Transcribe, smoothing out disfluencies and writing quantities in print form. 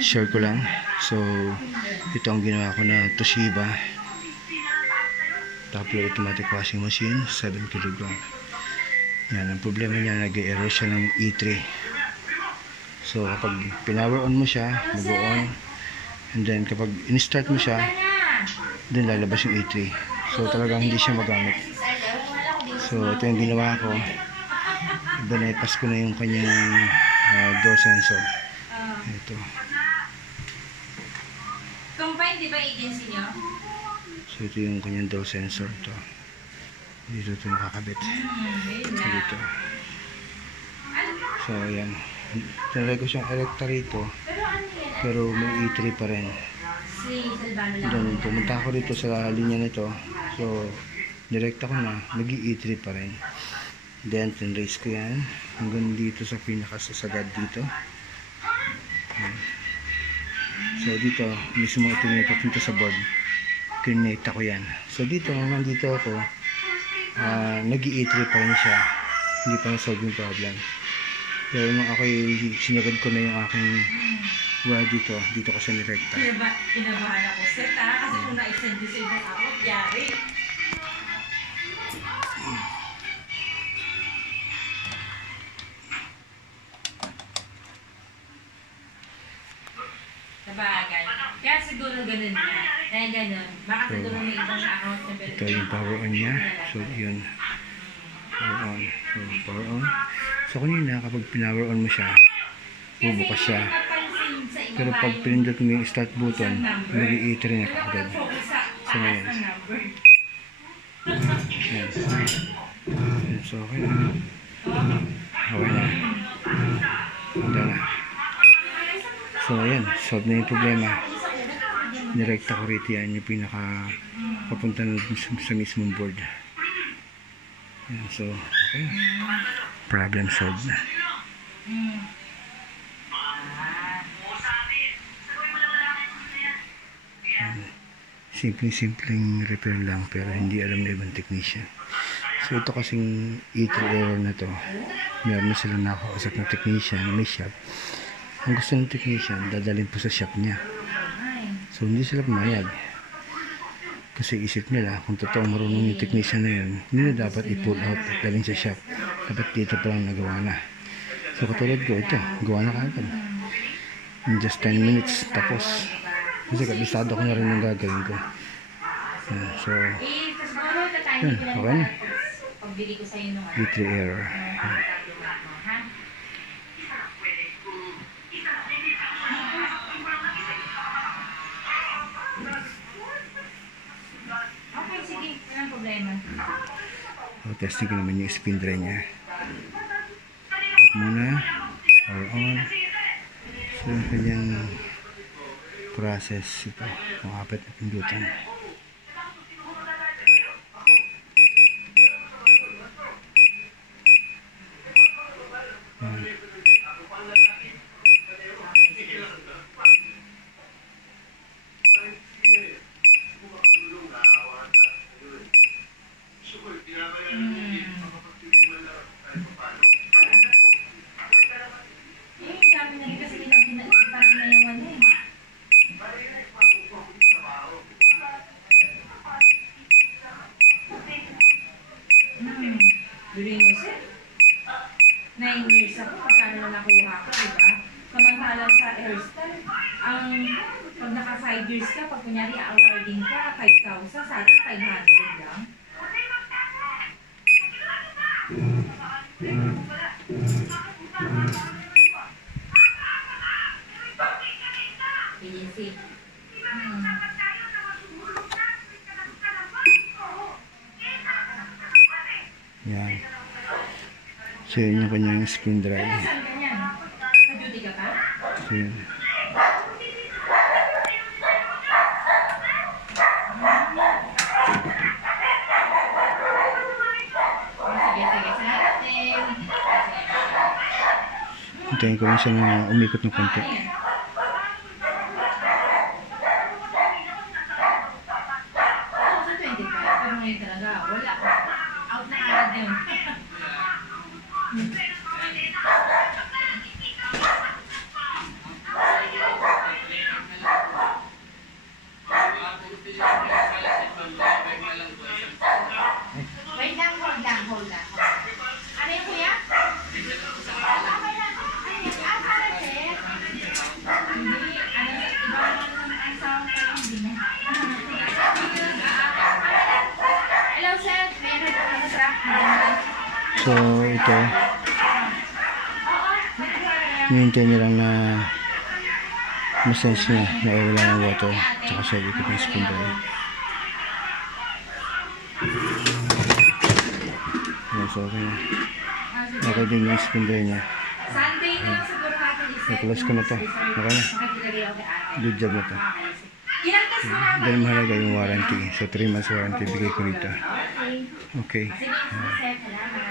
share ko lang. So ito ang ginawa ko na Toshiba Taplow automatic washing machine, 7 kg. Yan, ang problema niya, nag-error siya ng E3. So kapag pinower on mo siya, mag-on, and then kapag in-start mo siya, then lalabas yung E3. So talagang hindi siya magamit. So ito yung ginawa ko, bypass ko na yung kanyang door sensor. Ito. Combine, di ba agency nyo? So ito yung kanyang door sensor. Ito. Dito ito nakakabit. So dito. So ayan. Tinry ko siyang electa rito, pero may E3 pa rin. Then pumunta ako dito sa linya nito. So direkta ko na, nag-E3 pa rin. Then tinrace ko yan hanggang dito sa pinakasasagad dito. So dito mismo ito yung papunta sa board, kinect ako yan. So dito hanggang dito ako, nag-E3 pa rin siya, hindi pa na-solve yung problem. Pero nung ako sinagad ko na yung aking wire dito ko sa nirekta. Kinabahan ako set kasi kung na-send ko sa ibang ako, yari. Sabagay. Kaya siguro ganun niya. Kaya ganun. Baka siguro may ibang account na pero ito yung power on niya. So yun, power on. So power on. So kanina kapag pinower on mo siya, bubukas siya. Pero pag pinindot mo yung start button, mag-i-E3 na kagad. So ngayon, ayan. So okay na. Okay na. Handa na. So ayan, solve na yung problema. Direkta ko rito yan, yung pinaka papunta na sa mismong board. Ayan, so okay, problem solved na. Simpleng repair lang, pero hindi alam na ibang technician. So ito kasing E3 error na to, meron sila nakausap ng technician, may shop. Ang gusto ng technician, dadalhin po sa shop niya. So hindi sila pumayag. Kasi isip nila, kung totoo marunong yung technician na yun, hindi na dapat i-pull out at dalhin sa shop. Dapat dito pa lang nagawa na. So katulad ko, ito, gawa na kagad. In just 10 minutes, tapos. Kasi kabisado ko na rin yung gagawin ko. So, yun, okay na. E3 error. Testing ko naman yung spin dry niya. Off muna, power on. So yung kanyang process ito, ang apat na pindutan. During mo siya, 9 years ako, pagkano na nakuha ko, diba? Samantalang sa hairstyle, ang pag naka 5 years ka, pag kunyari awarding ka, 5,000, sa atin 500 lang. Agency. Yan. So yun yung kanyang spin drive. Saan ka niyan? Sa duty ka pa? So yun. Hintayin ko lang siya na umikot ng konti. Pero ngayon talaga, wala. Out na agad yun. Hindi, ano, iba naman ang sound pa lang din. Hello, sir. Meron po ano sa So, ito, hinihintay niya lang na masense niya na wala ng water tsaka siya ikot ng spin drive. Ayan, so okay na. Okay din yung spin drive niya. Sunday na lang siguro natin isa. Nakulas ko na to. Okay na. Good job na to. Ilang test mo naman? Dahil mahalaga yung warranty. So 3 months warranty bigay ko rito. Okay. Okay. Sige, sir. Salamat.